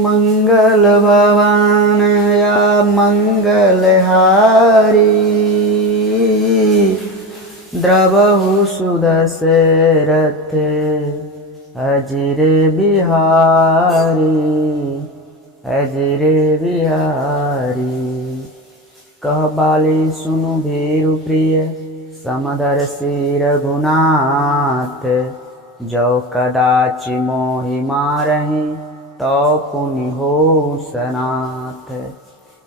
मंगल भवन या मंगलहारी, द्रवहु सुदशरथ अजिर बिहारी, अजिर बिहारी। कह बाली सुनु भीरु प्रिय, समदर्शी रघुनाथ। जो कदाचि मोहि मारहि, तो पुनि होऊ सनाथ।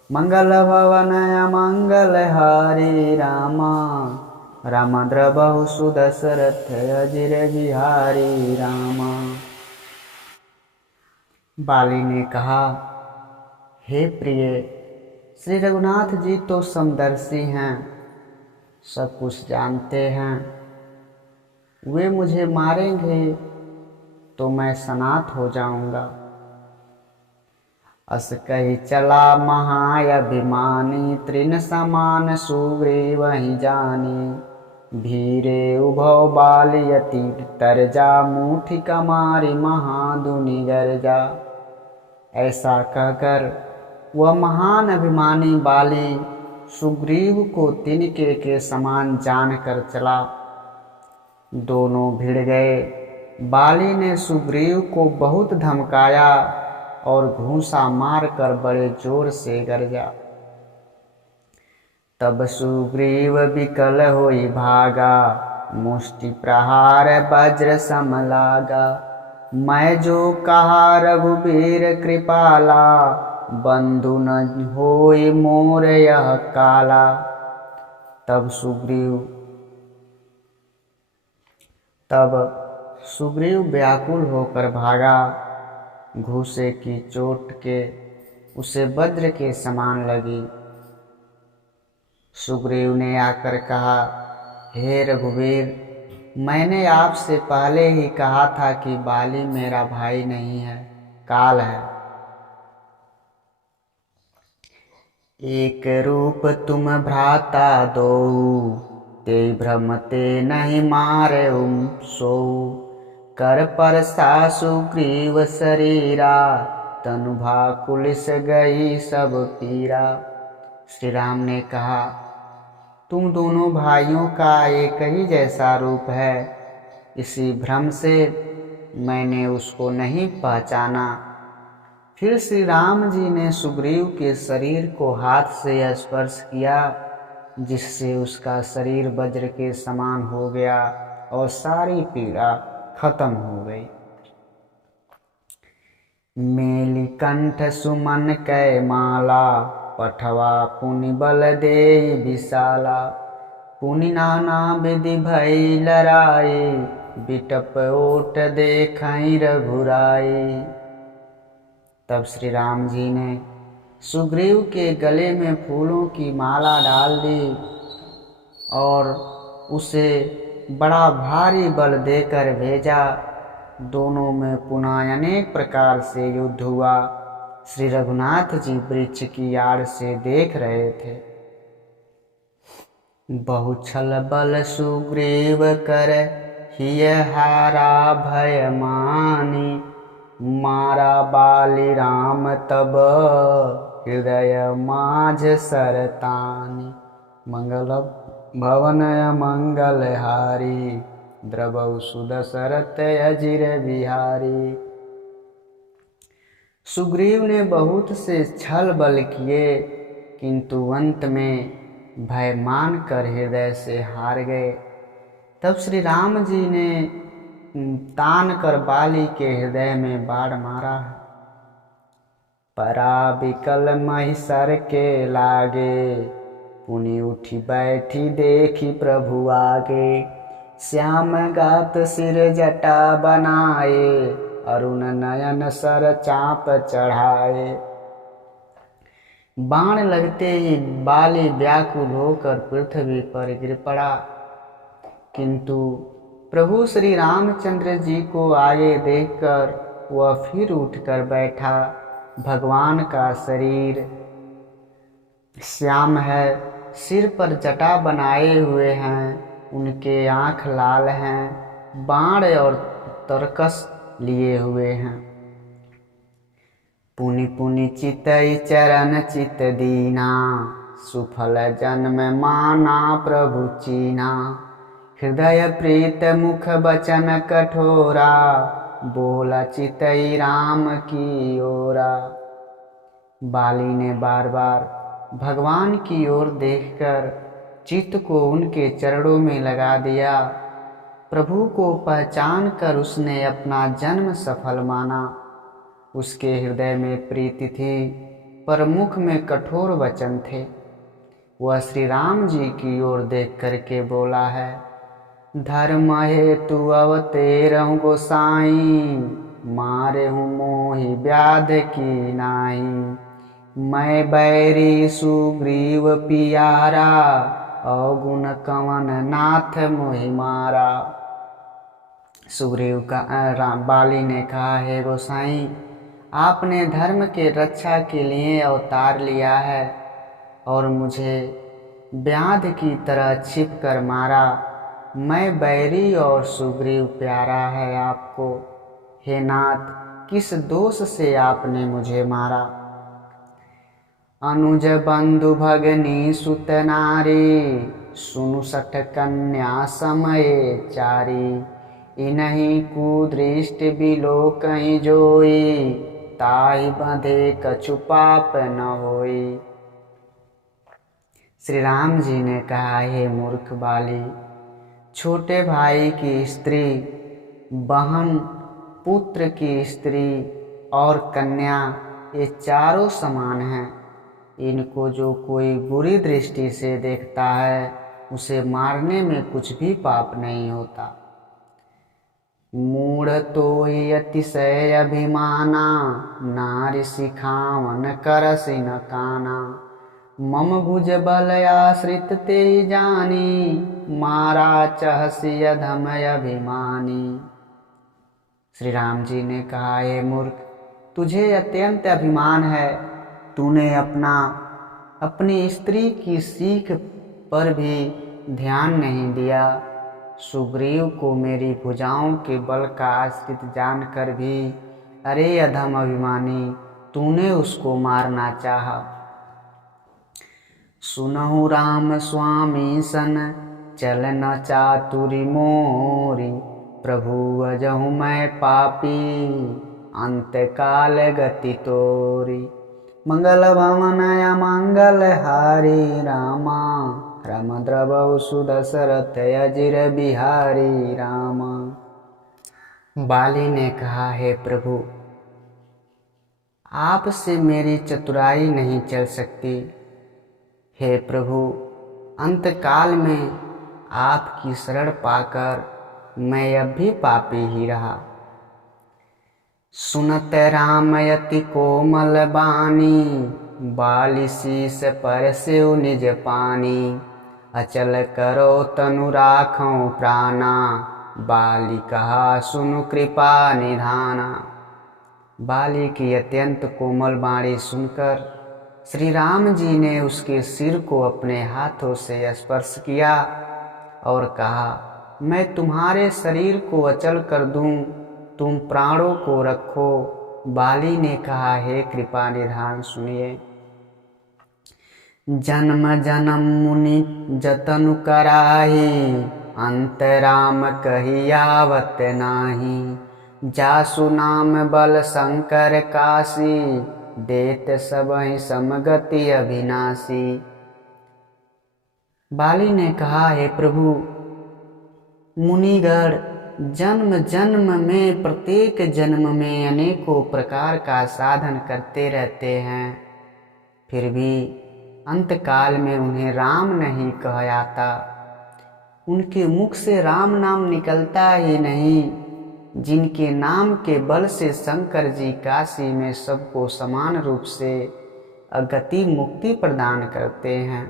मंगल भवन अमंगलहारी, रामा राम द्रवहु सुदशरथ अजिर बिहारी रामा। बाली ने कहा, हे प्रिय, श्री रघुनाथ जी तो समदर्शी हैं, सब कुछ जानते हैं। वे मुझे मारेंगे तो मैं सनाथ हो जाऊंगा। अस कही चला महाअभिमानी, तृण समान सुग्रीव वही जानी। भीरे उभौ बाली अति तरजा, मुठि कमारी महादुनि गर्जा। ऐसा कहकर वह महान अभिमानी बाली सुग्रीव को तिनके के समान जानकर चला। दोनों भिड़ गए। बाली ने सुग्रीव को बहुत धमकाया और घूंसा मारकर बड़े जोर से गरजा। तब सुग्रीव विकल होई भागा, मुष्टि प्रहार वज्र सम लागा। मैं जो कहा रघुबीर कृपाला, बंधु न होई मोर यह काला। तब सुग्रीव व्याकुल होकर भागा। घूसे की चोट के उसे वज्र के समान लगी। सुग्रीव ने आकर कहा, हे रघुवीर, मैंने आपसे पहले ही कहा था कि बाली मेरा भाई नहीं है, काल है। एक रूप तुम भ्राता दो, ते भ्रम ते नहीं मारे सोऊ। कर परसा सुग्रीव शरीरा, तनु भाकुलिस गई सब पीरा। श्री राम ने कहा, तुम दोनों भाइयों का एक ही जैसा रूप है। इसी भ्रम से मैंने उसको नहीं पहचाना। फिर श्री राम जी ने सुग्रीव के शरीर को हाथ से स्पर्श किया, जिससे उसका शरीर वज्र के समान हो गया और सारी पीड़ा खत्म हो गई। मेली कंठ सुमन कै माला, पठवा पुनि बल देई विशाला। पुनि नाना विधि भई लराई, बिटप ओट देखई रघुराई। तब श्री राम जी ने सुग्रीव के गले में फूलों की माला डाल दी और उसे बड़ा भारी बल देकर भेजा। दोनों में पुनः अनेक प्रकार से युद्ध हुआ। श्री रघुनाथ जी वृक्ष की आड़ से देख रहे थे। बहुछल बल सुग्रीव कर, हिय हारा भय मानी। मारा बाली राम तब, हृदय माझ सरतानी। मंगल भवन मंगलहारी, द्रवहु सुदशरथ अजिर बिहारी। सुग्रीव ने बहुत से छल बल किए, किंतु अंत में भय मान कर हृदय से हार गए। तब श्री राम जी ने तान कर बाली के हृदय में बाढ़ मारा। परा बिकल महिषर के लागे, पुनि उठी बैठी देखी प्रभु आगे। श्याम गात सिर जटा बनाए, अरुण नयन सर चाप चढ़ाए। बाण लगते ही बाली व्याकुल होकर पृथ्वी पर गिर पड़ा, किंतु प्रभु श्री रामचंद्र जी को आगे देखकर वह फिर उठकर बैठा। भगवान का शरीर श्याम है, सिर पर जटा बनाए हुए हैं, उनके आँख लाल हैं, बाण और तरकस लिए हुए हैं। पुनि पुनि पुनि चितई चरण चित दीना, सुफल जन्म माना प्रभु चीना। हृदय प्रीत मुख बचन कठोरा, बोला चितई राम की ओरा। बाली ने बार बार भगवान की ओर देखकर चित्त को उनके चरणों में लगा दिया। प्रभु को पहचान कर उसने अपना जन्म सफल माना। उसके हृदय में प्रीति थी पर मुख में कठोर वचन थे। वह श्री राम जी की ओर देख करके बोला है, धर्म हेतु अवतेरहु गोसाई, मारे हूँ मोहि व्याध की नाई। मैं बैरी सुग्रीव पियारा, अवगुण कवन नाथ मोहि मारा। सुग्रीव का बाली ने कहा, हे गोसाई, आपने धर्म के रक्षा के लिए अवतार लिया है और मुझे व्याध की तरह छिप कर मारा। मैं बैरी और सुग्रीव प्यारा है आपको। हे नाथ, किस दोष से आपने मुझे मारा। अनुज बंधु भगनी सुत नारी, सुनु सठ कन्या समय चारी। इन्हीं कुदृष्टि बिलो कहीं जोई, ताहि बंधे कछु पाप न होई। श्री राम जी ने कहा, हे मूर्ख बाली, छोटे भाई की स्त्री, बहन, पुत्र की स्त्री और कन्या, ये चारों समान हैं। इनको जो कोई बुरी दृष्टि से देखता है उसे मारने में कुछ भी पाप नहीं होता। मूढ़ तो ही अतिशय अभिमाना, नारी सिखावन करसि न काना। मम भुज बल आश्रित ते जानी, मारा चहसि अधम अभिमानी। श्री राम जी ने कहा, हे मूर्ख, तुझे अत्यंत अभिमान है। तूने अपनी स्त्री की सीख पर भी ध्यान नहीं दिया। सुग्रीव को मेरी भुजाओं के बल का आश्रित जानकर भी, अरे अधम अभिमानी, तूने उसको मारना चाहा। सुनहु राम स्वामी सन, चल न चातुरी मोरी। प्रभु अजहु मैं पापी, अंत काल गति तोरी। मंगल भवन अमंगल हारी रामा, राम द्रवौ सुदशरथ अजिर बिहारी रामा। बाली ने कहा, हे प्रभु, आपसे मेरी चतुराई नहीं चल सकती। हे प्रभु, अंतकाल में आपकी शरण पाकर मैं अब भी पापी ही रहा। सुनत राम यति कोमल बानी, बाली शीस पर सेउ निज पानी। अचल करो तनु राखों प्राणा, बाली कहा सुनु कृपा निधाना। बाली की अत्यंत कोमल बाणी सुनकर श्री राम जी ने उसके सिर को अपने हाथों से स्पर्श किया और कहा, मैं तुम्हारे शरीर को अचल कर दूं, तुम प्राणों को रखो। बाली ने कहा, हे कृपा निधान सुनिए। जन्म जन्म मुनि जतनु कराही, अंत राम कही आवत नाही। जासु नाम बल शंकर काशी, देत सबहि समगति अविनाशी। बाली ने कहा, हे प्रभु, मुनिगण जन्म जन्म में, प्रत्येक जन्म में अनेकों प्रकार का साधन करते रहते हैं, फिर भी अंतकाल में उन्हें राम नहीं कहा आता। उनके मुख से राम नाम निकलता ही नहीं। जिनके नाम के बल से शंकर जी काशी में सबको समान रूप से अगति मुक्ति प्रदान करते हैं।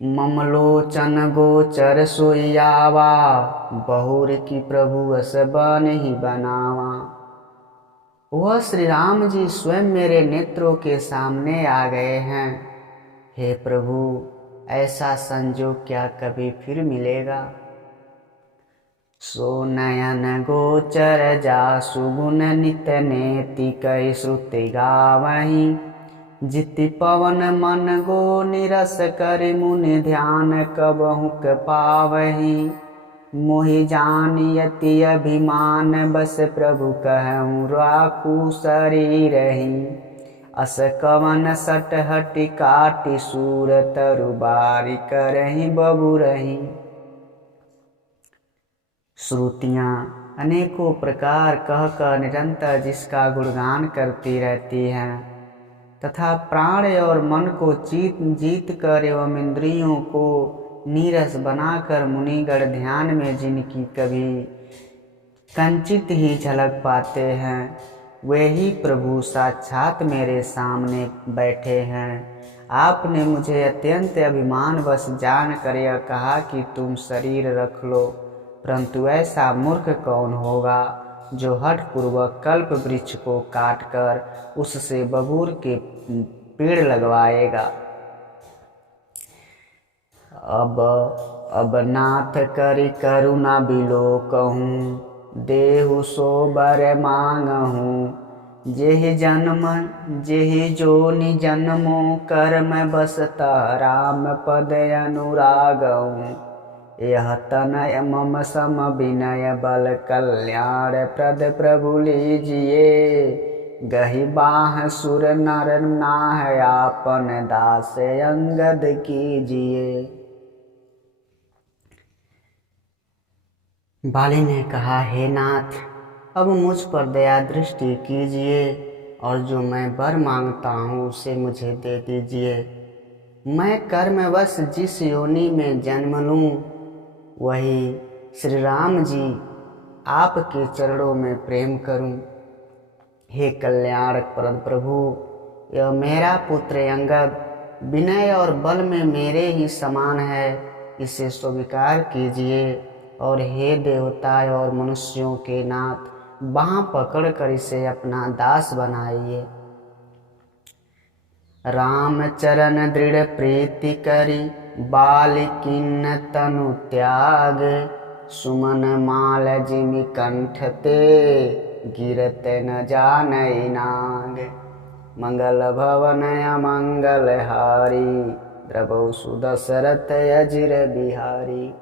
ममलोचन गोचर सोयावा, बहुर की प्रभु अस बन ही बनावा। वह श्री राम जी स्वयं मेरे नेत्रों के सामने आ गए हैं। हे प्रभु, ऐसा संजोग क्या कभी फिर मिलेगा। सो नयन गोचर जासु गुण नित नेति कई श्रुति गावहीं। जिति पवन मन गो निरस करि मुनि ध्यान कबहु क पावहीं। मोहि जानियति अभिमान बस प्रभु कहूँ राखू शरीरहि। अस कवन सट हटि काटि सूर तरु बारी करहि बबुरहि। श्रुतियाँ अनेकों प्रकार कह कर निरंतर जिसका गुणगान करती रहती हैं तथा प्राण और मन को जीत कर एवं इंद्रियों को नीरस बनाकर मुनिगण ध्यान में जिनकी कभी कंचित ही झलक पाते हैं वे ही प्रभु साक्षात मेरे सामने बैठे हैं। आपने मुझे अत्यंत अभिमानवश जान कर यह कहा कि तुम शरीर रख लो, परंतु ऐसा मूर्ख कौन होगा जो हठपूर्वक कल्प वृक्ष को काटकर उससे बबूर के पेड़ लगवाएगा। अब नाथ करि करुणा बिलो कहूँ, देहु सो बर मांगहूँ। जेहि जन्म जेहि जोनि जन्मो कर्म बसत राम पद अनुरागहूँ। यह तनय मम सम विनय बल कल्याण प्रद प्रभु लीजिए। गहि बाह सुर नर नाह आपन दास अंगद कीजिए। बाली ने कहा, हे नाथ, अब मुझ पर दया दृष्टि कीजिए और जो मैं वर मांगता हूँ उसे मुझे दे दीजिए। मैं कर्मवश जिस योनि में जन्म लूँ वही श्री राम जी आपके चरणों में प्रेम करूं। हे कल्याणक परम प्रभु, यह मेरा पुत्र अंगद विनय और बल में मेरे ही समान है, इसे स्वीकार कीजिए। और हे देवता और मनुष्यों के नाथ, बाँह पकड़ कर इसे अपना दास बनाइए। राम चरण दृढ़ प्रीति करी बालिकिन तनु त्याग। सुमन माल जिमि कंठ ते गिरत न जानई नाग। मंगल भवन अमंगल हारी द्रवौ सुदशरथ अजिर बिहारी।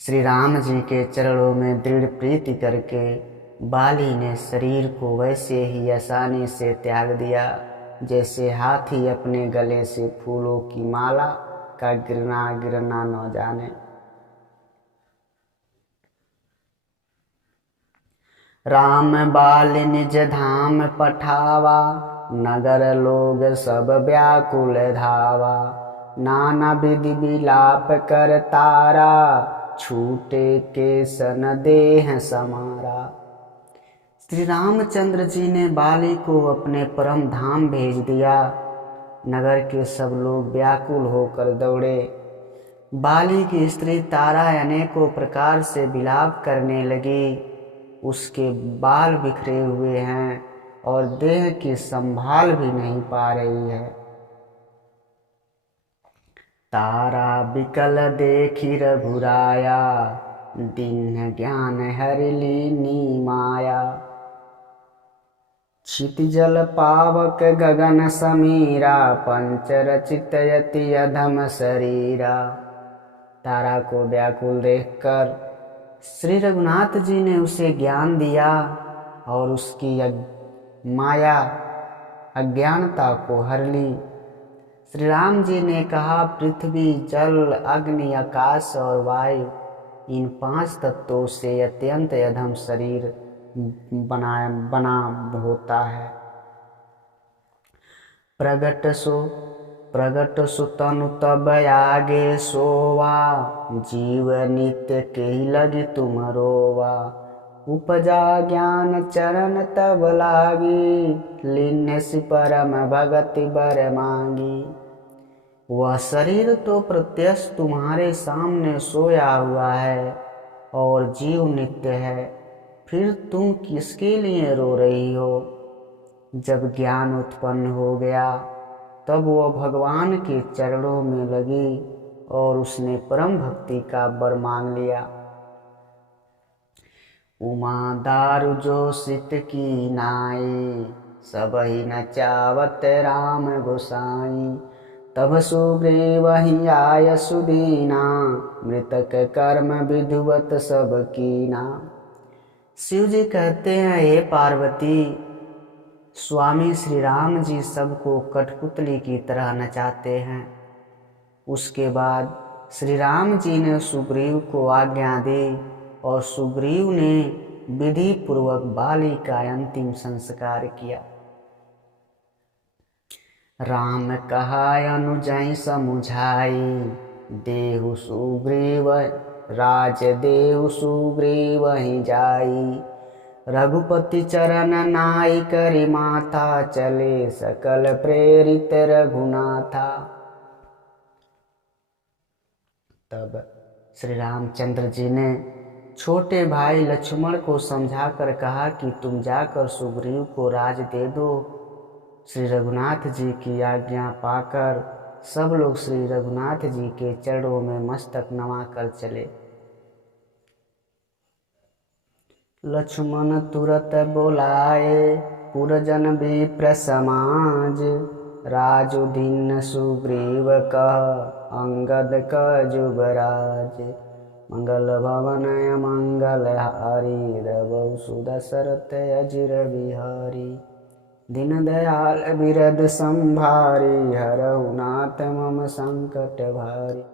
श्री राम जी के चरणों में दृढ़ प्रीति करके बाली ने शरीर को वैसे ही आसानी से त्याग दिया जैसे हाथी अपने गले से फूलों की माला का गिरना न जाने। राम बाल निज धाम पठावा, नगर लोग सब व्याकुल धावा। नाना विधि विलाप कर तारा, छूटे के सन देह समारा। श्री रामचंद्र जी ने बाली को अपने परम धाम भेज दिया। नगर के सब लोग व्याकुल होकर दौड़े। बाली की स्त्री तारा अनेकों प्रकार से विलाप करने लगी। उसके बाल बिखरे हुए हैं और देह की संभाल भी नहीं पा रही है। तारा बिकल देखी रघुराया, दीन ज्ञान हरि लीनी माया। क्षितिजल पावक गगन समीरा, पंच रचित यति अधम शरीरा। तारा को व्याकुल देखकर श्री रघुनाथ जी ने उसे ज्ञान दिया और उसकी माया अज्ञानता को हर ली। श्री राम जी ने कहा, पृथ्वी जल अग्नि आकाश और वायु इन 5 तत्वों से अत्यंत अधम शरीर बना होता है। प्रगट सो तनु तब आगे सोवा, जीव नित्य के लगी तुम रोवा। उपजा ज्ञान चरण तब लागी, लीन्य सि परम भगति बर मांगी। वह शरीर तो प्रत्यक्ष तुम्हारे सामने सोया हुआ है और जीव नित्य है, फिर तुम किसके लिए रो रही हो? जब ज्ञान उत्पन्न हो गया तब वह भगवान के चरणों में लगी और उसने परम भक्ति का वर मांग लिया। उमा दारु जो सित की नाई, सबहि नचावत राम गोसाई। तब सुग्रीव ही आय सुदीना, मृतक कर्म विधुवत सब कीना। शिव जी कहते हैं, हे पार्वती, स्वामी श्री राम जी सबको कठपुतली की तरह नचाते हैं। उसके बाद श्री राम जी ने सुग्रीव को आज्ञा दी और सुग्रीव ने विधि पूर्वक बाली का अंतिम संस्कार किया। राम कहा अनुजै समुझाई, देहु सुग्रीव राज देहु सुग्रीव ही जाई। रघुपति चरण नाई करि माथा, चले सकल प्रेरित रघुनाथा। तब श्री रामचंद्र जी ने छोटे भाई लक्ष्मण को समझाकर कहा कि तुम जाकर सुग्रीव को राज दे दो। श्री रघुनाथ जी की आज्ञा पाकर सब लोग श्री रघुनाथ जी के चरणों में मस्तक नवाकर चले। लक्ष्मण तुरत बोलाए, पुरजन विप्र समाज। राजुदीन सुग्रीव कह, अंगद क जुबराज। मंगल भवन मंगल हारी, रघु सुदशरथ अजिर बिहारी। दीन दयाल बिरद संभारी, हरहु नाथ मम संकट भारी।